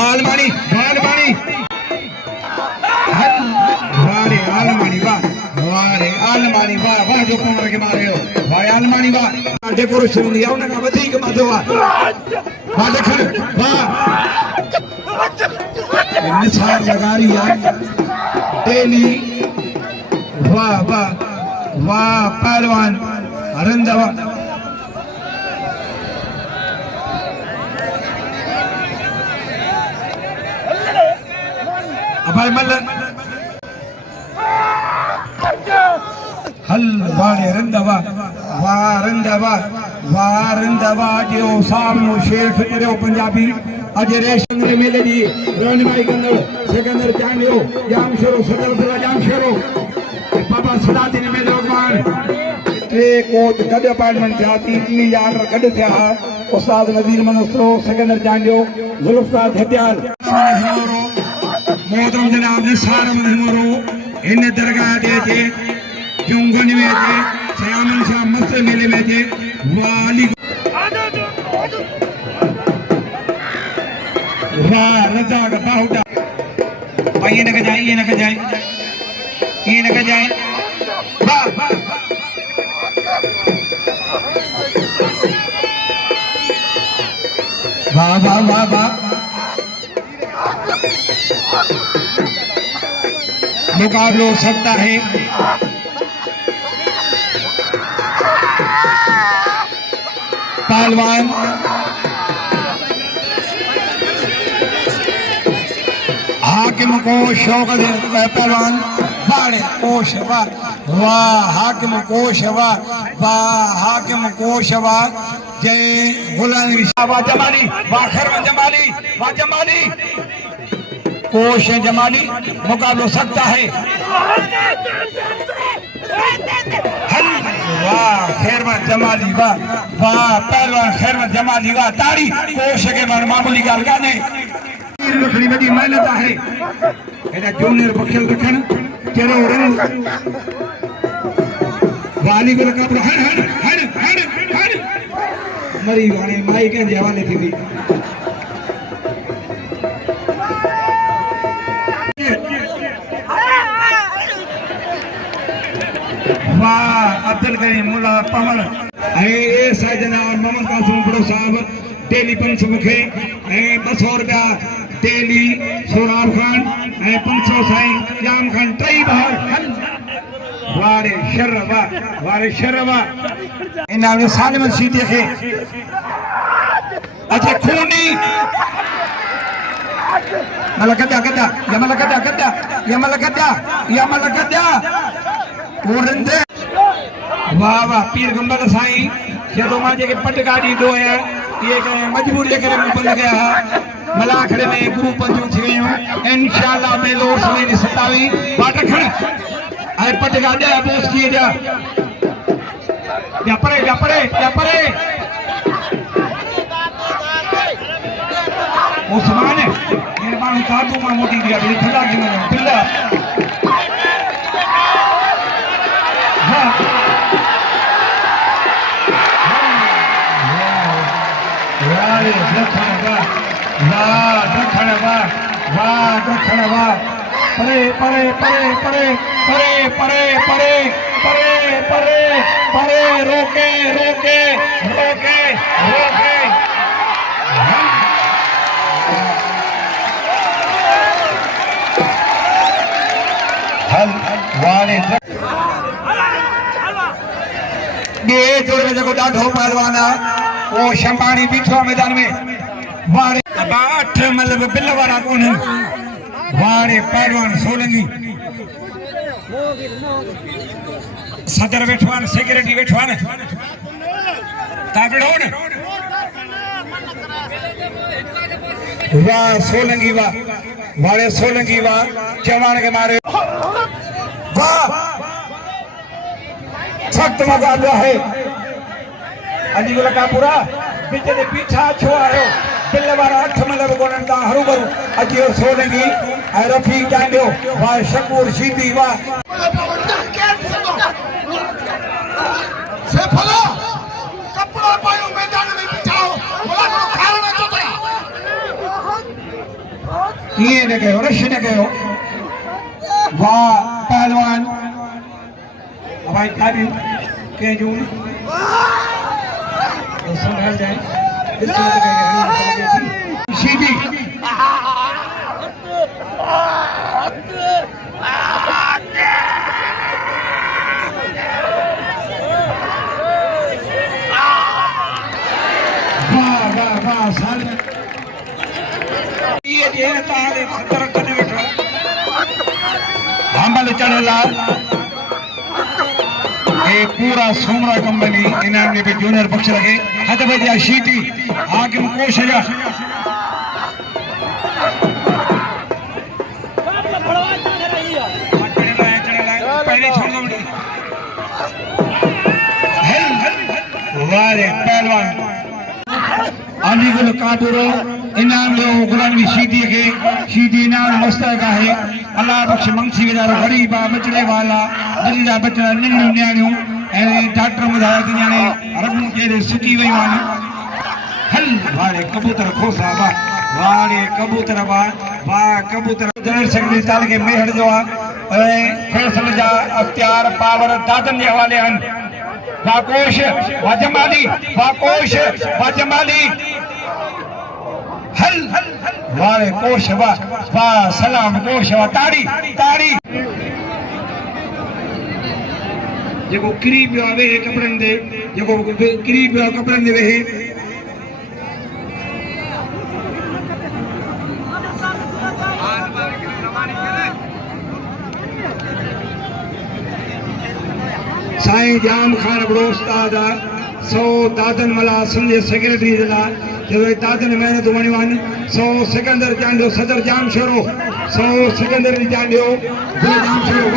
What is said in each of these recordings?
आलमानी वारे आलमानी वाह जो कमर के मारे हो वारे आलमानी वाह डेकोरेशन नहीं है उनका वधिक मजो वाह देखण वाह निशान लगा रही है डेली वाह पहलवान रंधावा भाई मल्लन हल वाणे रंधावा जो सामनो शेर फिरो पंजाबी अज रेशम मेले जी रहनुमाई कंदड़ सिकंदर चांडियो जाम शेरो सदर जाम शेरो बाबा सदादीन मेले भगवान टे कोच गड अपॉइंटमेंट थिया 3 यार गड थिया उस्ताद नज़ीर मनसरो सिकंदर चांडियो जुल्फकार हत्याल मोहतरम जनाब निसार मनमरो इन दरगाह दे जे क्योंगन में जे श्यामन शाह मस्त मेले में जे वाली वाह रजा का बाहुटा ये न जाए वाह मुकाबला हो सकता है पहलवान हाकिम को शौक पहलवान बाड़े कोश वाह हाकिम कोश वाह जय गुलाम वाह जमाली वाह खरवन जमाली कोश जमाली मुकाबला सकता है वाह खैरमत जमाली वाह पहलवान खैरमत जमाली वाह ताड़ी कोश के मामूली गाल गाने रखड़ी बड़ी मेहनत है एदा जूनियर बखल रखण चलो रंग वाली को लगा हर मरी वाले माई के हवाले थी वाह अब्दुल करीम मुल्ला पवन ए सजना और मोहम्मद कासिम बड़ो साहब डेली 500 मुखे ए 200 रुपया डेली सोराब खान ए 500 साईं जाम खान टई बाहर वारे शर्वा इना में सालिम सी देखे अच्छा खूनी यमलकदा पूरंदे वाह पीर गंबर साईं जो मां जे पट गाड़ी दो है ये मजबूरी जे करे बंद गया मलाखड़े में गुरु पंजू थी गयो इंशाल्लाह मेलो समय 27 बाट खण आए पट गाड़ी बोस किए जा परे उस्मान मेहरबानी कादू मां मोटी दिया बड़ी ठंडा की में बिल्ला परे रोके जो ॾाढो पहलवान आहे वो शंपाणी बीठो मैदान में वारे बाट मतलब बिल वारा कोन वारे पहलवान सोलंगी सदर बैठवान सेक्रेटरी बैठवान ताबड़ो न वाह सोलंगी वाह वारे सोलंगी वाह जवान के मारे वाह सख्त मुकाबला है अजी को लगा पूरा पीछे से पीछा छो आयो बिल्ले वाला 8 मतलब कोन दा हरू भरू अजी और सोलंगी ए रफीक जांडियो वाह शकूर सीधी वाह से फला कपड़ा पायो मैदान में बिछाओ बोला को खाना तो था ये ने कहो रश ने कहो वाह पहलवान भाई ताली के जो संभाल जाए सीधी पूरा सोमरा कंपनी इनाम ने भी जूनियर पक्ष लगे हद बजा शीटी हाकिम कोश जा पहले छोड़ दो वारे पहलवान अलीगुल काटूरो इनाम लो गुलामी शीटी के शीटी इनाम मुस्तक है अल्लाह बख्श मंगसी वेदारो गरीब बचड़े वाला दिल्ला बचड़ा निन्नु न्याणियों डॉक्टर मुदायत न्याणे रबू के सुकी वई वाली हल वारे कबूतर खोसा बा वारे कबूतर बा कबूतर जनरल सेक्रेटरी ताल के मेहर जो है फैसल जा अख्तियार पावर दादन के हवाले हन वाकोश वाजमाली हल वारे कोश वा सलाम कोश वा ताड़ी जेको किरी पियो वे कपड़न दे जेको किरी पियो कपड़न दे वे साईं जाम खान बड़ो उस्ताद सौ दादन मला सिंध सेक्रेटरी दिला जो दादन मेहनत वणिवान सौ सिकंदर चांडियो सदर जाम शोरो सौ सिकंदर चांडियो जाम शोरो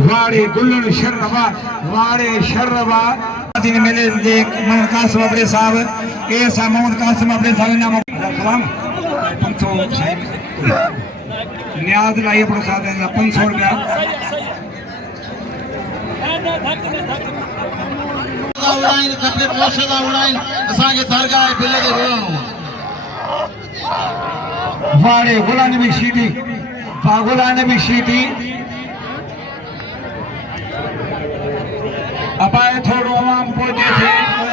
वाड़े गुल्लन शर्रवा दिन मेले दे मोहम्मद कासिम अपने साहब के सा मोहम्मद कासिम अपने साहब नाम सलाम 500 साहब न्याज लाई अपने साथ 500 रुपया उड़ाइन कपड़े पोशला उड़ाइन असांखे दरगाह बिल दे वेणो वाड़े गुलान भी शीटी गुलान भी शीटी अपाए थोड़ो आवाम पहुंचे थे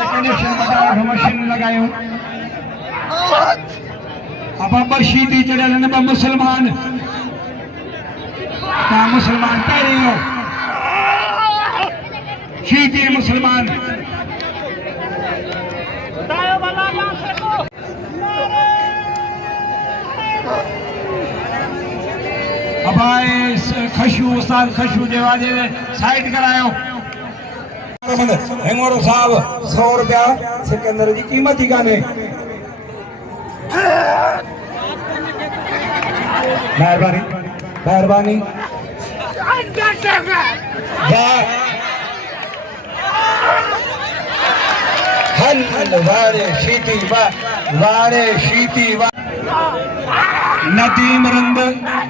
कंडीशन बता मशीन लगायो अब शीटी चढ़ल न मुसलमान पहले हो शीटी मुसलमान अबाए खशू उस्ताद खशू देवाजे साइड करायो हेंगोरो साहब 100 रुपया सिकंदर जी कीमत ही काने मेहरबानी वारे शीती नदीम रंग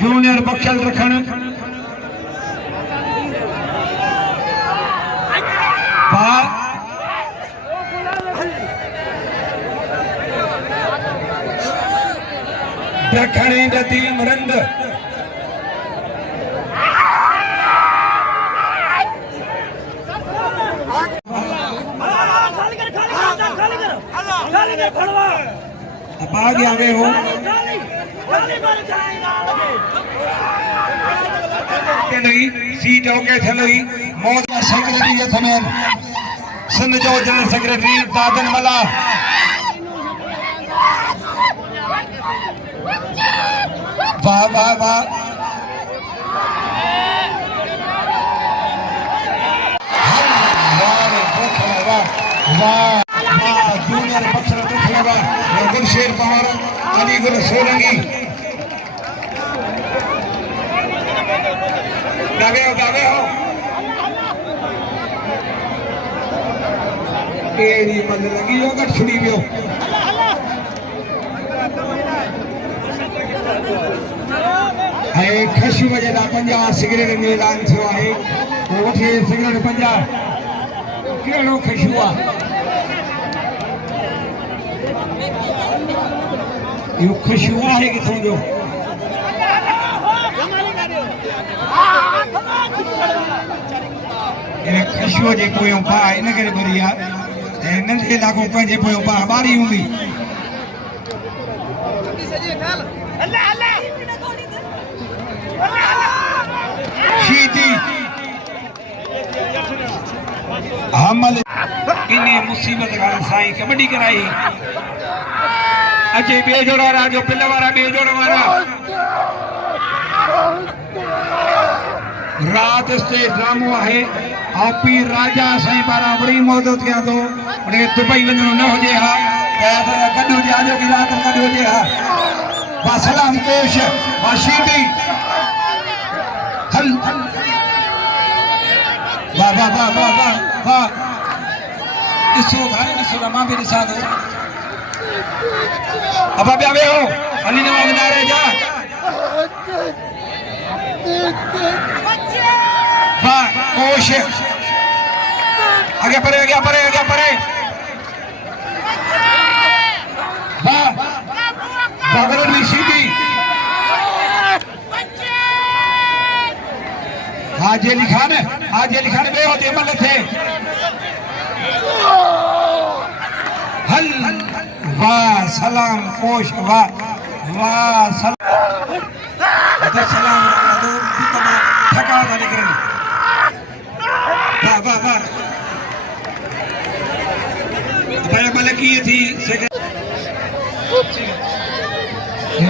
जूनियर बख्शल रखन रखने नदीम रंग आगे आगे हो सीट होके थलई मौज सेक्रेटरी के थमेन सिंध जो जनरल सेक्रेटरी दादन मला वाह वाह वाह वाह जूनियर पक्ष लगा गुलशेर पवार अलीगुल सोलंगी गावे हो केड़ी बंद लगी हो गट छुड़ी पियो है खशु वजे दा 50 सिगरेट में ऐलान थियो आहे वो वठे सिगरेट 50 केड़ो खशु आ यो खुशबू है किथों जो इन खुशबू जे पोयों पा इन करे बरी आ नंढे इलाको पंहिंजे पोयों पा बारी हूंदी शीती हमल इने मुसीबत का साईं कबड्डी कराई अचे बे जोड़ा रा जो पिल वारा बे जोड़ वारा रात स्टेज ड्रामो है आपी राजा साईं पारा बड़ी मौजूद किया तो उन्हें दुबई वञणो न हुजे हा गॾु हुजे आजो की रात गॾु हुजे हा बा सलाम पेश बा शीटी हल वाह वाह वाह वाह वाह वाह ॾिसो भाई ॾिसो मां बि ॾिसां थो अब ॿिया वेहो अली नवाज़ नारे जा वाह कोश आगे परे आगे परे आगे परे वाह बाबर में सीधी आज ये लिखा ने बेहो दे मल थे हल वाह सलाम कोश वाह वाह सलाम सलाम दो ठका था निकल वाह वाह वाह अपने मल की थी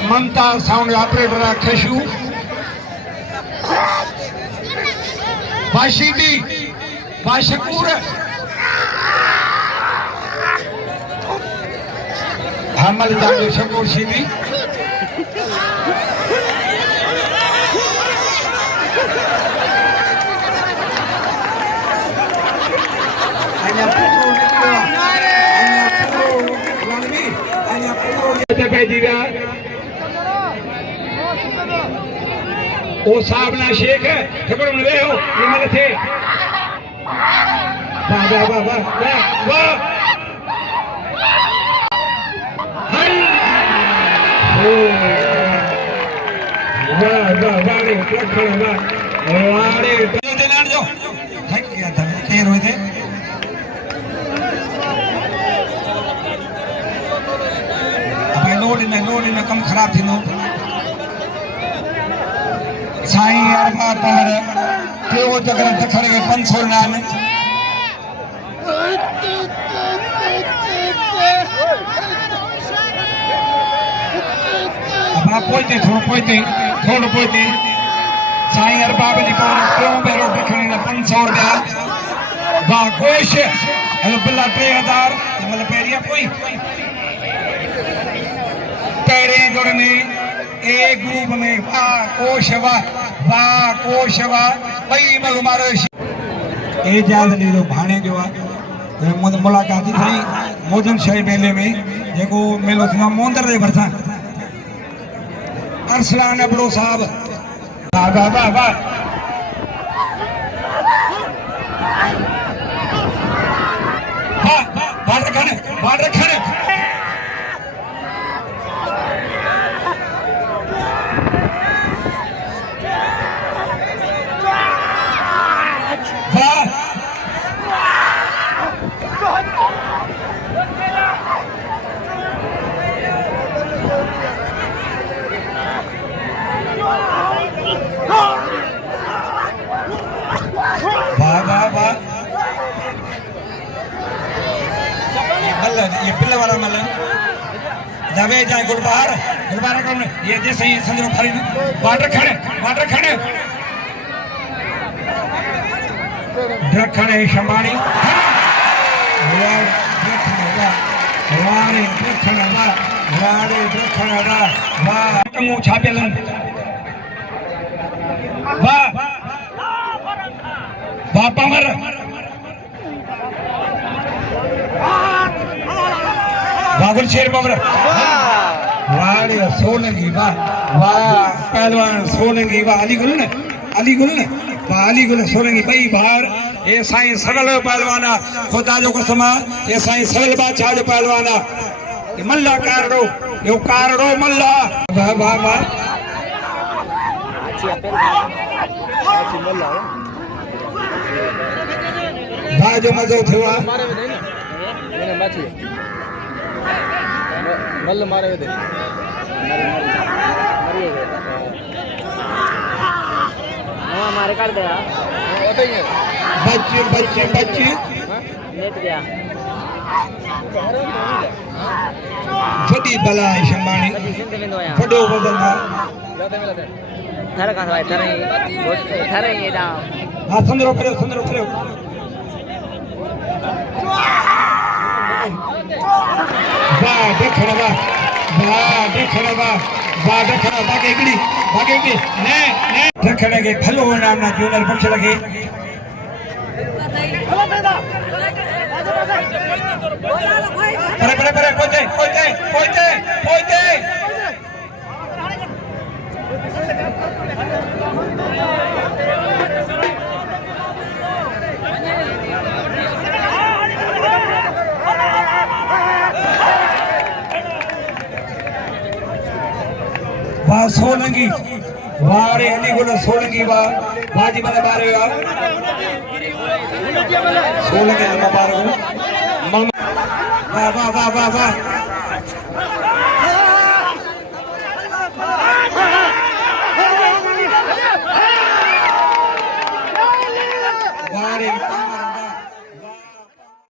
ममता साउंड ऑपरेटर खशू बाशीदी बाशकूर हमल जाने शकूर शीदी ओ साहब ना शेख खबर में हो ये मत थे वाह वाह वाह वाह वाह हल ओ वाह वाह वाह रे रखण वाह रे दे लाण जो है क्या था केर होए थे अब लोड इन कम खराब थी नो साईं अरबा पर केवो जगर दखड़ के 500 नाम अब पोइते थोड़ो पोइते साईं अरबा बली पर क्यों बेरो दखड़ ने 500 रुपया बा गोश हल बिल्ला 3000 मतलब पेरिया कोई तेरे जोड़ने एक ग्रुप में वाह कोशवा भाई मलुमारो एजाज लीलो भाणे जो है मुलाकात थी मोदन शाही मेले में जेको मेलो थींदो मोंदर जे भरसां अरसलान अबड़ो साहब वाह वाह वाह वाह बाट रखण ये पिल्ले वाला मल दबे जाए गुलबार कौन ये जैसे ही संजरो खरी वाटर खड़े ढखणे शमानी वारे ढखणे वाह कमो छापेलन वाह पावर बाबुल शेर बाबर वाह सोलंगी वाह पहलवान सोलंगी वाह अली गुल ने वाह अली गुल सोलंगी भाई बाहर ये साईं सगल पहलवाना खुदा जो कसम ये साईं सगल बादशाह जो पहलवाना मल्ला कारड़ो यो कारड़ो मल्ला वाह वाह वाह वाह जो मजो थियो आहे मल्ल मारे दे मारे कर दे बच्ची बच्ची बच्ची नेट गया वॾी बला आहे शंबाणी वॾो वज़न आहे थर का भाई थर ही एडा हा संदरो करियो वाह देखण वाह बागे हिकिड़ी ने रखण खे भलो इनाम ना जूनर बख़्श लॻे परे पोइते वाह सोलंगी वाह रे हली गुल सोलंगी वाह बाजी मन बारे वाह सोलंगी मन बारे वाह वाह वाह वाह वाह